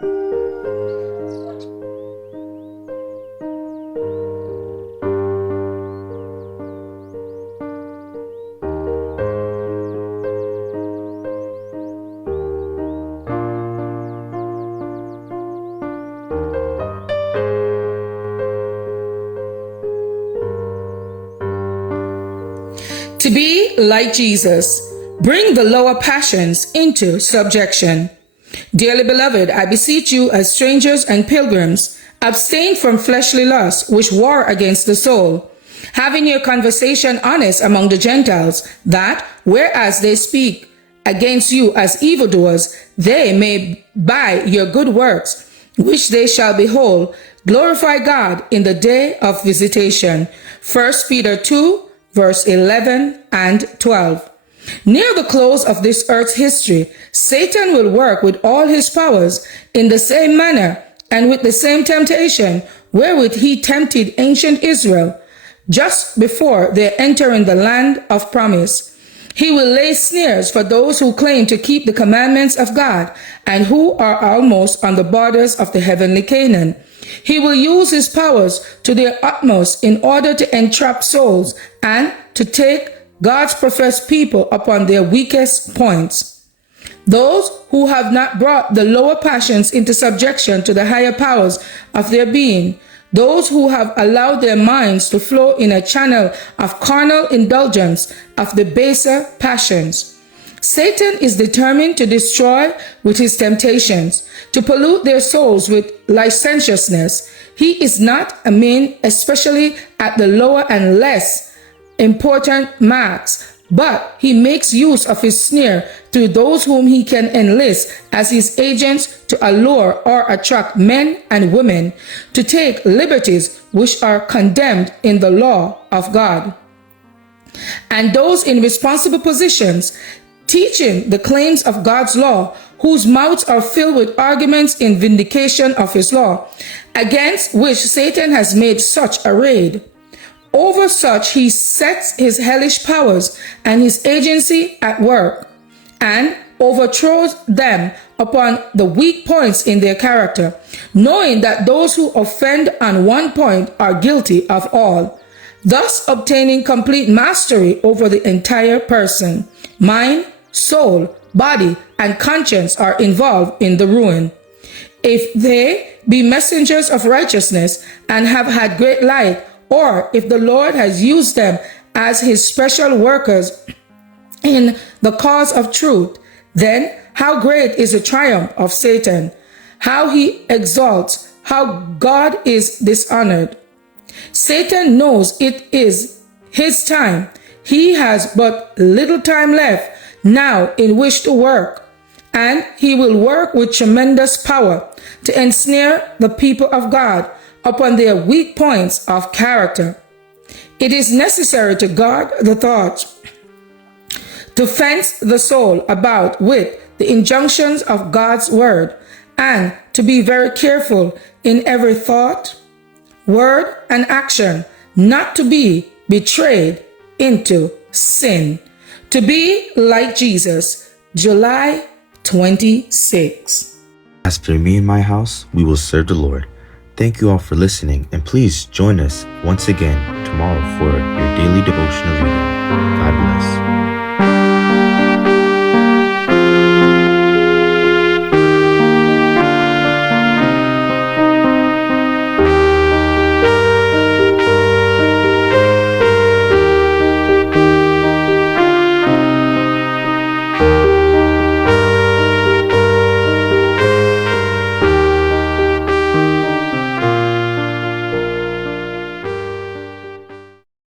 To be like Jesus, bring the lower passions into subjection. Dearly beloved, I beseech you as strangers and pilgrims, abstain from fleshly lusts which war against the soul, having your conversation honest among the Gentiles, that, whereas they speak against you as evildoers, they may, by your good works, which they shall behold, glorify God in the day of visitation. 1 Peter 2, verse 11 and 12. Near the close of this earth's history, Satan will work with all his powers in the same manner and with the same temptation wherewith he tempted ancient Israel just before they enter in the land of promise. He will lay snares for those who claim to keep the commandments of God and who are almost on the borders of the heavenly Canaan. He will use his powers to their utmost in order to entrap souls and to take God's professed people upon their weakest points. Those who have not brought the lower passions into subjection to the higher powers of their being, those who have allowed their minds to flow in a channel of carnal indulgence of the baser passions. Satan is determined to destroy with his temptations, to pollute their souls with licentiousness. He is not aiming especially at the lower and less important marks, but he makes use of his snare through those whom he can enlist as his agents to allure or attract men and women to take liberties which are condemned in the law of God. And those in responsible positions, teaching the claims of God's law, whose mouths are filled with arguments in vindication of his law, against which Satan has made such a raid. Over such he sets his hellish powers and his agency at work, and overthrows them upon the weak points in their character, knowing that those who offend on one point are guilty of all, thus obtaining complete mastery over the entire person. Mind, soul, body, and conscience are involved in the ruin. If they be messengers of righteousness and have had great light, or if the Lord has used them as his special workers in the cause of truth, then how great is the triumph of Satan, how he exalts, how God is dishonored. Satan knows it is his time. He has but little time left now in which to work, and he will work with tremendous power to ensnare the people of God upon their weak points of character. It is necessary to guard the thoughts, to fence the soul about with the injunctions of God's word, and to be very careful in every thought, word, and action, not to be betrayed into sin. To be like Jesus, July 26. As for me and my house, we will serve the Lord. Thank you all for listening, and please join us once again tomorrow for your daily devotional reading. God bless.